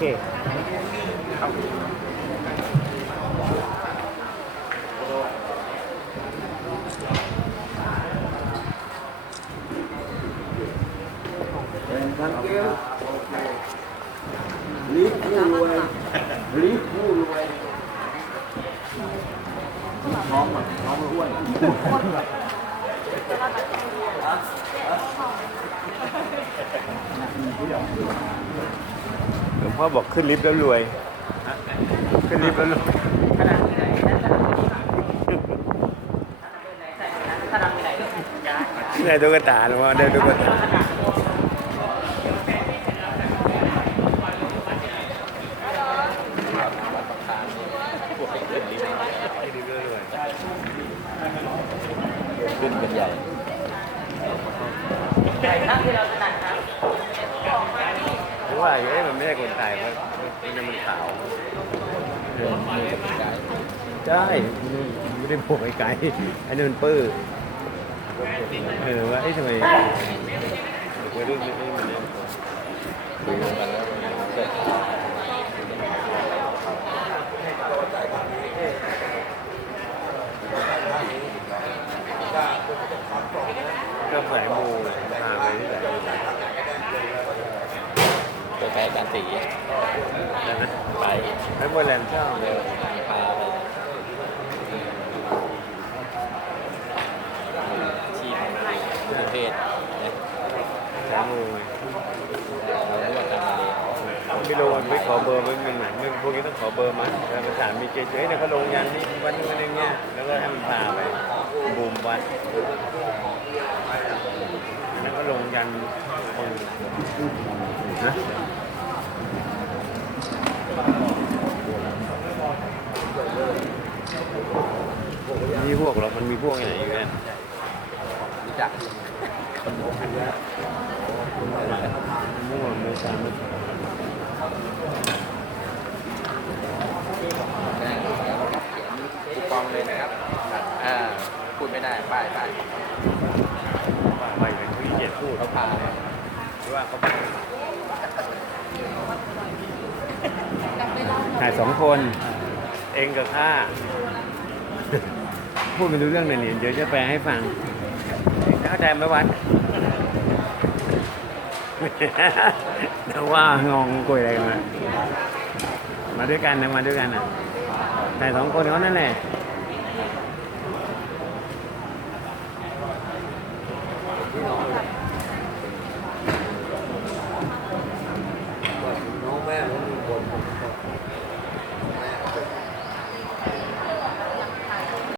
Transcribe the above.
เลลีฟผู้รวยลีฟผู้รวยน้องอะน้องมันอ้วนหลวงพ่อบอกขึ้นลิฟต์แล้วรวย ขึ้นลิฟต์แล้วรวยขนาดไหนขนาดไหนย้ายที่ไหนตุ๊กตาหลวงพ่อได้ตุ๊กตา ขึ้นเป็นใหญ่ใหญ่ข้างที่เราถนัดครับเพราะว่าเอ๊ะมันไม่ใช่คนไทยเพราะมันจะมันขาวใช่ไม่ได้โผล่ไกลๆอันนี้มันปื้อเออว่าไอ้ทำไมวัยรุ่นไม่ไม่เหมือนเดิมคุยกันแล้วก็แฝงมูพาไปที่ไหน ตัวแทนการสีได้ไหมไปให้โมแลนด์ชอบเลยพาไปชีพประเภทนะแฝงมูเราเลือ ไม่รู้วันไปขอเบอร์มันมันเหมือนมึงพวกนี้ต้องขอเบอร์มาแต่ภาษานมีเฉยเนี่ยเขาลงยันนี่วันนึงวันนึงเนี่ยแล้วก็ให้มันพาไปบูมวัดแล้วก็ลงยันคนนะมีพวกเรอมันมีพวกไหนอยู่เนี่ยรู้จักมั่วไม่ใช่ ไม่คูปองเลยนะครับอ่าพูดไม่ได้ป้ายป้ายไปเป็นผู้เกียรพูดเขาพาหรือว่าเขาถ่ายสองคน เองกับข้าพูดไม่รู้เรื่องเลยเนี่ยเดี๋ยวจะแปลให้ฟังเข้าใจไหมวัด แต่ว่างงคุยอะไรกันมามาด้วยกันนะมาด้วยกันอะถ่ายสองคนเขานั่นแหละ